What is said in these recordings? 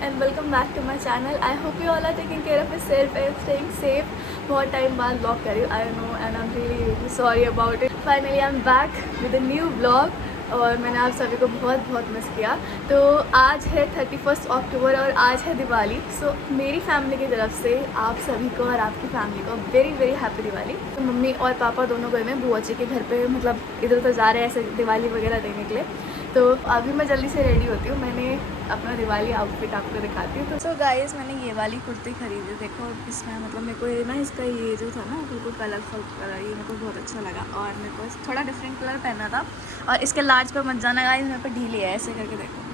and welcome back to my channel. I hope you all are taking care of yourself and staying safe. बहुत time बाद vlog कर रही हूँ, I know and I'm really sorry about it. Finally I'm back with a new vlog और मैंने आप सभी को बहुत मिस किया। तो आज है 31 अक्टूबर और आज है दिवाली। सो मेरी फैमिली की तरफ से आप सभी को और आपकी फैमिली को वेरी हैप्पी दिवाली। तो मम्मी और पापा दोनों गए में बुआ जी के घर पे, मतलब इधर उधर जा रहे हैं ऐसे दिवाली वगैरह देने के लिए। तो अभी मैं जल्दी से रेडी होती हूँ, मैंने अपना दिवाली आउटफिट आपको दिखाती हूँ। तो सो गाइस मैंने ये वाली कुर्ती खरीदी, देखो इसमें मतलब मेरे को ये ना इसका ये जो था ना बिल्कुल कलरफुल कलर, ये मेरे को बहुत अच्छा लगा और मेरे को थोड़ा डिफरेंट कलर पहना था। और इसके लार्ज पे मत जाना गाइस, मेरे पे ढीली है, ऐसे करके देखो।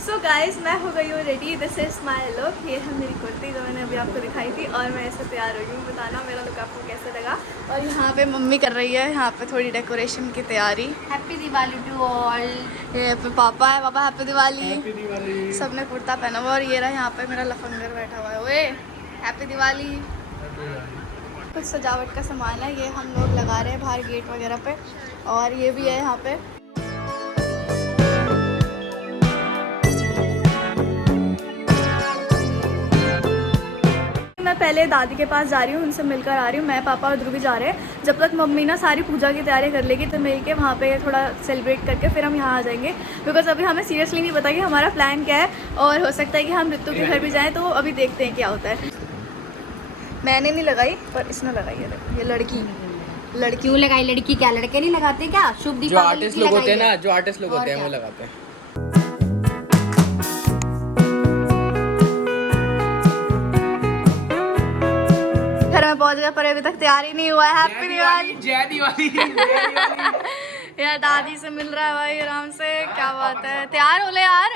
सो गाइस मैं हो गई हूँ ready, this is my look. ये है मेरी कुर्ती जो मैंने अभी आपको दिखाई थी और मैं ऐसे तैयार हो गई हूँ। बताना मेरा लुक आपको कैसा लगा। और यहाँ पे मम्मी कर रही है यहाँ पे थोड़ी डेकोरेशन की तैयारी। Happy Diwali to all. ये पे पापा है, पापा हैप्पी दिवाली। सबने कुर्ता पहना हुआ और ये रहा यहाँ पे मेरा लफंगर बैठा हुआ है। ओए हैप्पी दिवाली। कुछ सजावट का सामान है, ये हम लोग लगा रहे हैं बाहर गेट वगैरह पे। और ये भी है यहाँ पे। मैं पहले दादी के पास जा रही हूँ, उनसे मिलकर आ रही हूँ। मैं पापा और ध्रुव भी जा रहे हैं। जब तक मम्मी ना सारी पूजा की तैयारी कर लेगी तो मिल के वहाँ पे थोड़ा सेलिब्रेट करके फिर हम यहाँ आ जाएंगे। बिकॉज अभी हमें सीरियसली नहीं पता कि हमारा प्लान क्या है और हो सकता है कि हम ऋतु के घर भी जाएँ, तो अभी देखते हैं क्या होता है। मैंने नहीं लगाई पर इसने लगाई है, देखो ये लड़की क्यों लगाई? लड़की क्या लड़के नहीं लगाते क्या? शुभ दीपावली जो आर्टिस्ट लोग होते हैं ना, जो आर्टिस्ट लोग होते हैं वो लगाते हैं। घर में पहुंच गया पर अभी तक तैयार ही नहीं हुआ है। हैप्पी दिवाली। जय दिवाली। यार दादी से मिल रहा है भाई आराम से, क्या बात है। तैयार हो ले यार।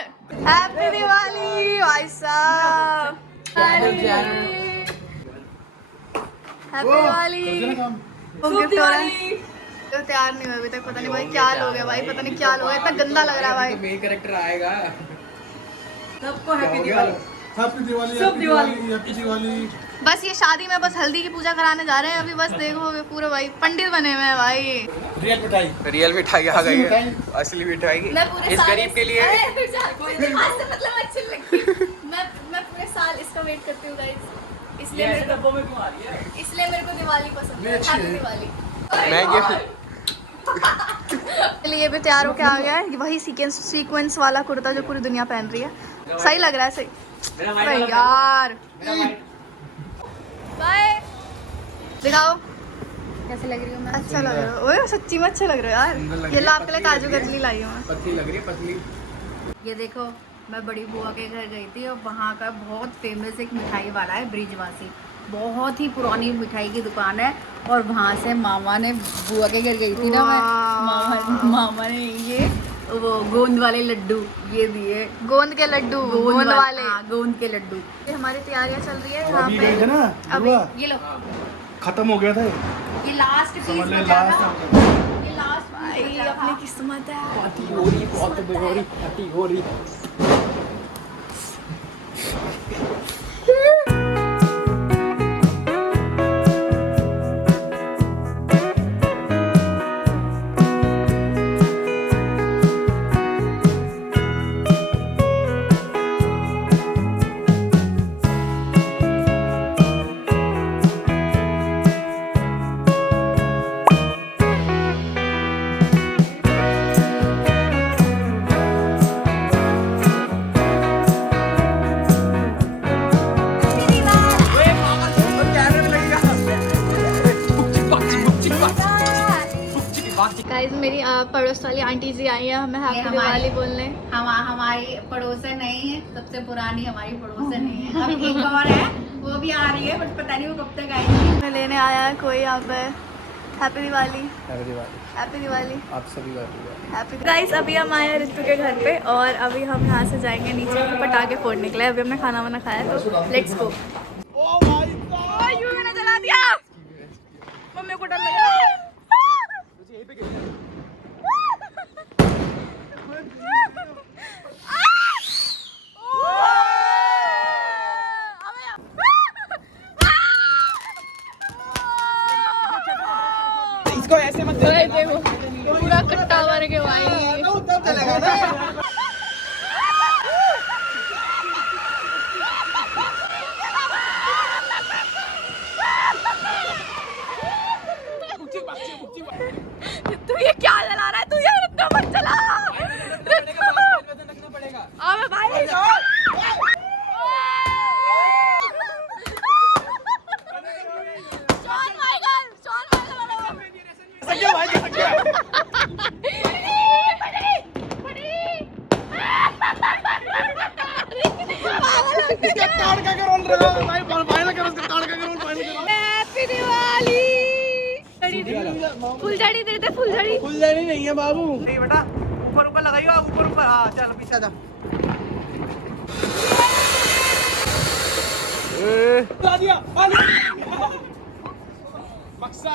हैप्पी दिवाली भाई साहब। हैप्पी दिवाली। तो तैयार नहीं हुआ अभी तक, पता नहीं भाई क्या लोग है भाई, पता नहीं क्या लोग है, इतना गंदा लग रहा है भाई। तो मेन कैरेक्टर आएगा। सबको happy Diwali. Happy Diwali. Happy Diwali. बस ये शादी में बस हल्दी की पूजा कराने जा रहे हैं अभी। बस देखो पूरे भाई पंडित बने हुए हैं भाई। रियल मिठाई आ गई है, असली मिठाई इस गरीब के लिए। मैं पूरे साल इसका वेट करती हूँ गाइस, इसलिए मेरे को दिवाली पसंद है। हैप्पी दिवाली। मैं ये भी तैयार होके आ गया है, वही सीक्वेंस वाला कुर्ता जो पूरी दुनिया पहन रही है। सही लग रहा है सही। अरे यार बाय दिखाओ कैसे लग रही हूँ मैं? अच्छा लग रहा है। ओए सच्ची में अच्छा लग रहा है यार। ये ला आपके लिए काजू कतली लाई हूँ मैं। पतली लग रही है, पतली। ये देखो मैं बड़ी बुआ के घर गई थी और वहाँ का बहुत फेमस एक मिठाई वाला है ब्रिजवासी, बहुत ही पुरानी मिठाई की दुकान है। और वहाँ से मामा ने, बुआ के घर गई थी ना मैं, मामा ने ये वो गोंद वाले लड्डू ये दिए। गोंद के लड्डू, गोंद वाले। हाँ, गोंद के लड्डू। ये हमारी तैयारियां चल रही है यहाँ अभी पे। गए थे ना, अभी ये लो, खत्म हो गया था ये लास्ट पीस समझ ले, बचा लास्ट था। ये लास्ट भाई अपनी किस्मत है। पार्टी हो रही। गाइस मेरी पड़ोस वाली आंटी जी आई हैं हमें हैप्पी दिवाली बोलने। हमारी पड़ोसन नहीं है, सबसे पुरानी हमारी पड़ोसन नहीं है। अब एक और है, वो भी आ रही है बट पता नहीं वो कब तक आएगी। हमें लेने आया है कोई यहाँ पे। हैप्पी दिवाली। हैप्पी दिवाली। आप सभी हैप्पी गाइस। अभी हम आए हैं ऋतु के घर पे और अभी हम यहाँ से जाएंगे नीचे पटाखे फोड़ने के लिए। अभी हमने खाना वाना खाया तो लेट्स गो। मैंने जला दिया, मम्मी को डर लग रहा है। इसको ऐसे मत देखो पूरा कट्टा भर के भाई। हैप्पी दिवाली। फुलझड़ी दे दे, फुलझड़ी। फुलझड़ी नहीं है बाबू। नहीं बेटा, ऊपर ऊपर लगाइयो, ऊपर ऊपर। हाँ चल पीछे जा। आ दिया, आ दिया। बक्सा।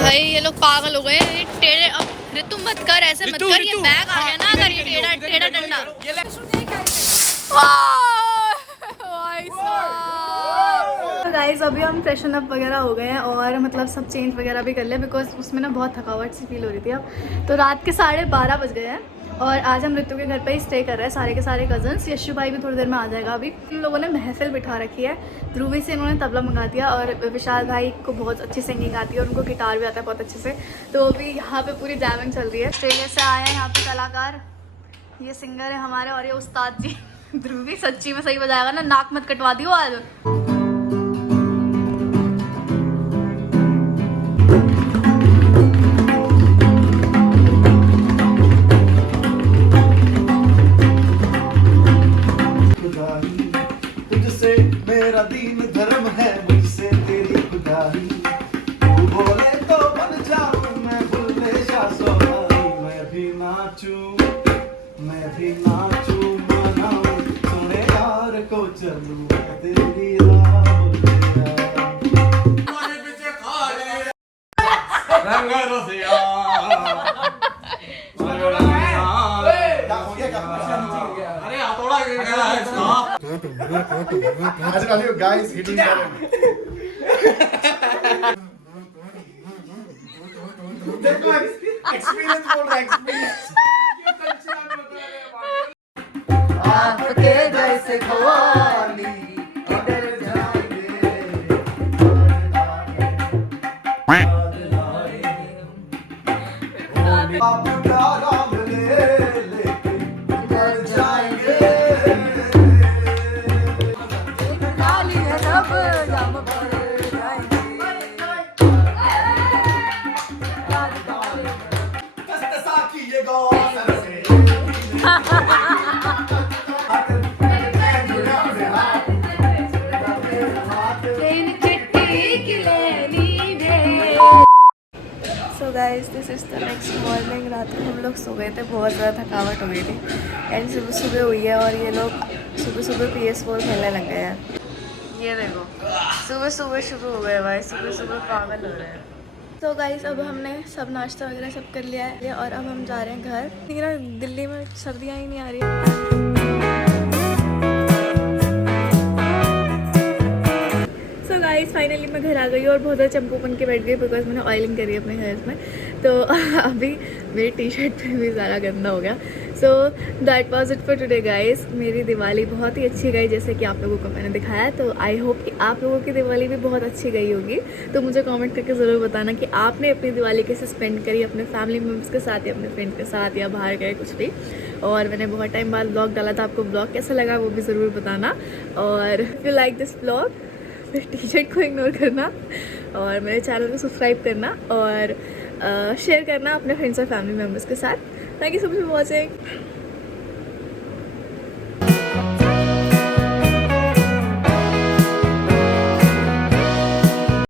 भाई ये लोग पागल हो गए। टेढ़े अब ऋतु मत कर, ऐसे मत कर, ये बैग आ गया ना, अगर ये टेढ़ा टेढ़ा डंडा। तो गाइस अभी हम फ्रेशन अप वगैरह हो गए हैं और मतलब सब चेंज वगैरह भी कर लिया बिकॉज उसमें ना बहुत थकावट सी फील हो रही थी अब। तो रात के 12:30 बज गए हैं और आज हम ऋतु के घर पे ही स्टे कर रहे हैं सारे के सारे कजन्स। यशु भाई भी थोड़ी देर में आ जाएगा। अभी इन लोगों ने महफिल बिठा रखी है। ध्रुवी से इन्होंने तबला मंगा दिया और विशाल भाई को बहुत अच्छी सिंगिंग आती है और उनको गिटार भी आता है बहुत अच्छे से। तो अभी यहाँ पे पूरी जैमिंग चल रही है। ऑस्ट्रेलिया से आए हैं यहाँ पे कलाकार, ये सिंगर है हमारे और ये उस्ताद जी। ध्रुवी सच्ची में सही बजाएगा ना, नाक मत कटवा दियो आज। तुझसे मेरा दीन धर्म है, मुझसे तेरी खुदाई। तू बोले तो बन जाऊं मैं भुल्ले शाह सोहाई। मैं भी नाचूं मनाऊं सुने यार को चलूं मैं तेरी राह guys hitting experience बोल रहा है, experience। आपके जैसे ख्वाली किधर जाएंगे, आप नाम ले लेके किधर जाएंगे। So guys this is the next morning. रात को हम लोग सो गए थे, बहुत ज़्यादा थकावट हो गई थी एंड सुबह सुबह हुई है और ये लोग सुबह सुबह PS4 खेलने लग गए हैं। ये देखो सुबह सुबह शुरू हो गए भाई, सुबह सुबह पागल हो रहे हैं। तो गाइस अब हमने सब नाश्ता वगैरह सब कर लिया है और अब हम जा रहे हैं घर। मेरा दिल्ली में सर्दियाँ ही नहीं आ रही। सो गाइस फाइनली मैं घर आ गई और बहुत ज़्यादा चंपू बन के बैठ गई बिकॉज मैंने ऑयलिंग करी अपने हेयर्स में। तो अभी मेरी टी-शर्ट पे भी ज़्यादा गंदा हो गया। So that was it for today guys. मेरी दिवाली बहुत ही अच्छी गई जैसे कि आप लोगों को मैंने दिखाया। तो आई होप कि आप लोगों की दिवाली भी बहुत अच्छी गई होगी। तो मुझे कमेंट करके ज़रूर बताना कि आपने अपनी दिवाली कैसे स्पेंड करी, अपने फैमिली मेम्बर्स के साथ या अपने फ्रेंड के साथ या बाहर गए कुछ भी। और मैंने बहुत टाइम बाद ब्लॉग डाला था, आपको ब्लॉग कैसा लगा वो भी ज़रूर बताना। और if you like this blog t-shirt को इग्नोर करना और मेरे चैनल को सब्सक्राइब करना और शेयर करना अपने फ्रेंड्स और फैमिली मेम्बर्स के साथ। Thank you so much for watching.